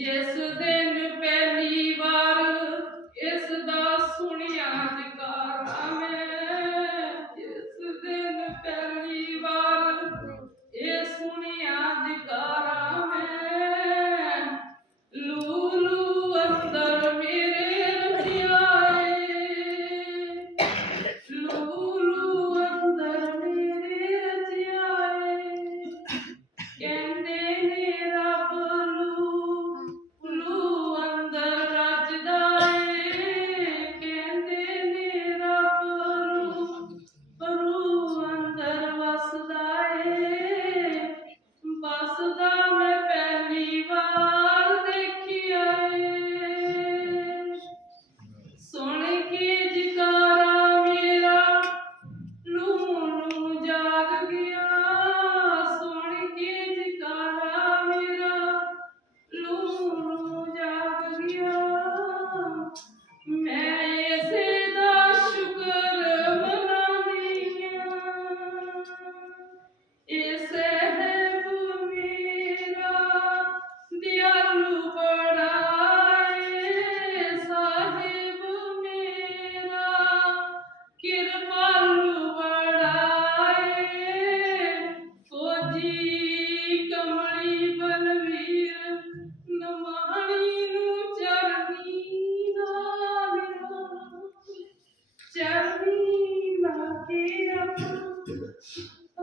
Yes.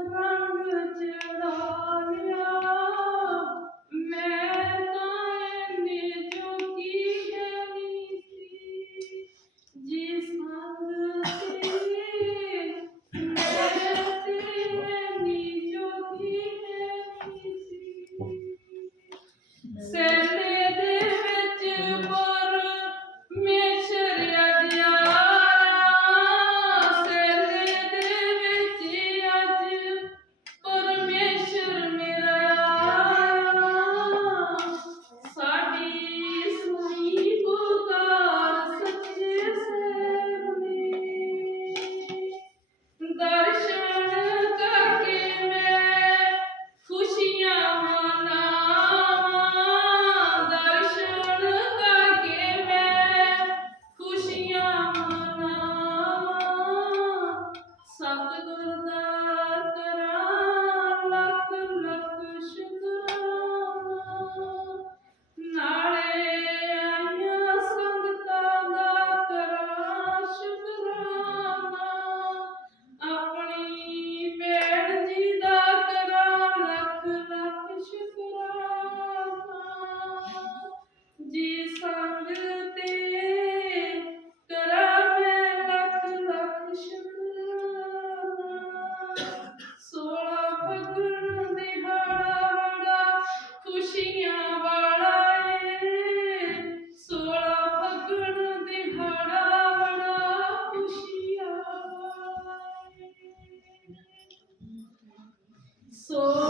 from you to the sou.